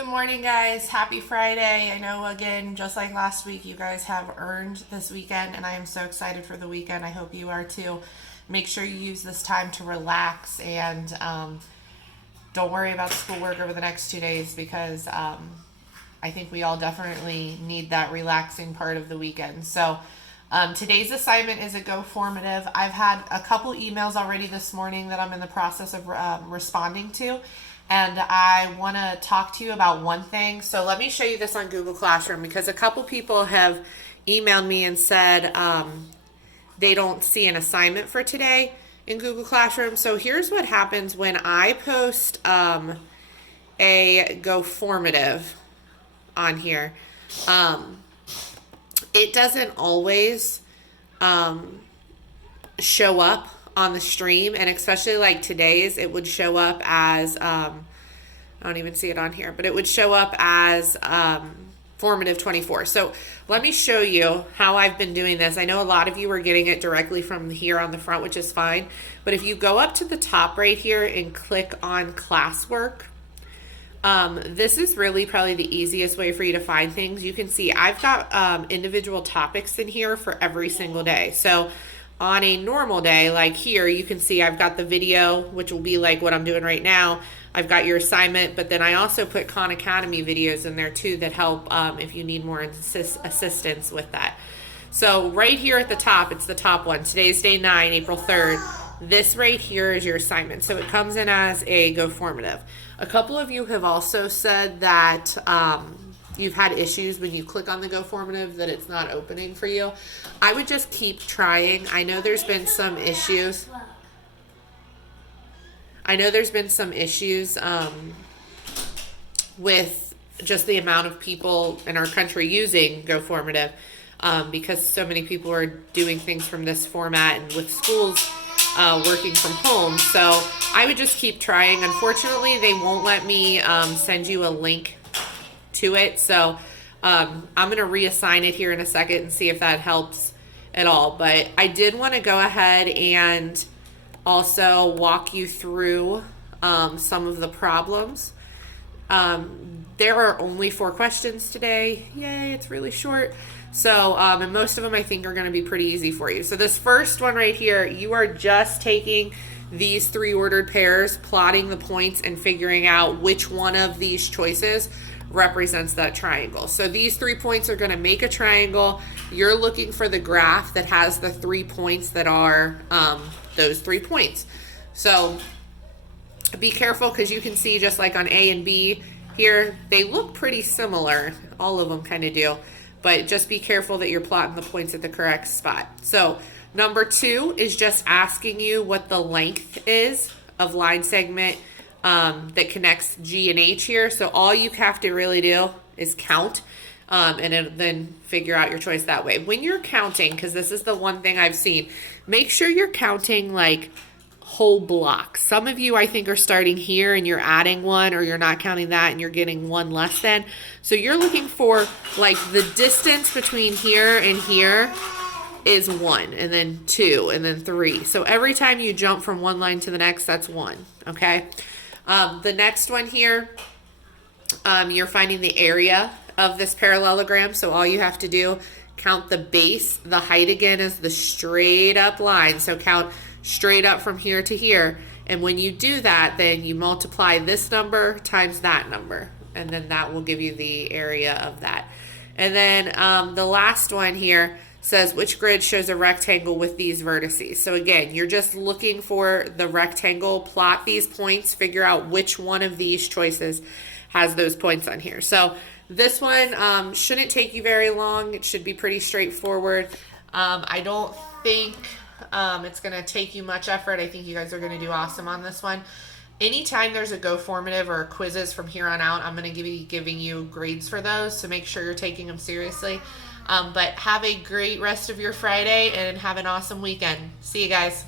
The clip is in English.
Good morning, guys. Happy Friday. I know, again, just like last week, you guys have earned this weekend, and I am so excited for the weekend. I hope you are too. Make sure you use this time to relax and don't worry about schoolwork over the next 2 days because I think we all definitely need that relaxing part of the weekend. So, today's assignment is a Go Formative. I've had a couple emails already this morning that I'm in the process of responding to. And I want to talk to you about one thing. So let me show you this on Google Classroom because a couple people have emailed me and said they don't see an assignment for today in Google Classroom. So here's what happens when I post a Go Formative on here. It doesn't always show up on the stream, and especially like today's, it would show up as I don't even see it on here, but it would show up as Formative 24. So let me show you how I've been doing this. I know a lot of you are getting it directly from here on the front, which is fine, but if you go up to the top right here and click on classwork, this is really probably the easiest way for you to find things. You can see I've got individual topics in here for every single day. So on a normal day, like here, you can see I've got the video, which will be like what I'm doing right now. I've got your assignment, but then I also put Khan Academy videos in there too that help if you need more assistance with that. So right here at the top, it's the top one. Today's day 9, April 3rd. This right here is your assignment. So it comes in as a Go Formative. A couple of you have also said that you've had issues when you click on the Go Formative that it's not opening for you. I would just keep trying. I know there's been some issues. With just the amount of people in our country using Go Formative because so many people are doing things from this format and with schools working from home. So I would just keep trying. Unfortunately, they won't let me send you a link to it. So I'm going to reassign it here in a second and see if that helps at all. But I did want to go ahead and also walk you through some of the problems. There are only 4 questions today. Yay, it's really short. So, and most of them I think are going to be pretty easy for you. So this first one right here, you are just taking these 3 ordered pairs, plotting the points, and figuring out which one of these choices represents that triangle. So these 3 points are going to make a triangle. You're looking for the graph that has the 3 points that are those 3 points. So be careful because you can see just like on A and B here, they look pretty similar. All of them kind of do. But just be careful that you're plotting the points at the correct spot. So number 2 is just asking you what the length is of line segment that connects G and H here. So all you have to really do is count and then figure out your choice that way. When you're counting, because this is the one thing I've seen, make sure you're counting like whole blocks. Some of you I think are starting here and you're adding 1, or you're not counting that and you're getting 1 less than. So you're looking for like the distance between here and here is 1, and then 2, and then 3. So every time you jump from one line to the next, that's 1. Okay. The next one here, you're finding the area of this parallelogram. So all you have to do, count the base. The height again is the straight up line. So count straight up from here to here. And when you do that, then you multiply this number times that number. And then that will give you the area of that. And then the last one here says which grid shows a rectangle with these vertices. So again, you're just looking for the rectangle, plot these points, figure out which one of these choices has those points on here. So this one shouldn't take you very long. It should be pretty straightforward. I don't think it's going to take you much effort. I think you guys are going to do awesome on this one. Anytime there's a Go Formative or quizzes from here on out, I'm going to be giving you grades for those, so make sure you're taking them seriously. But have a great rest of your Friday and have an awesome weekend. See you guys.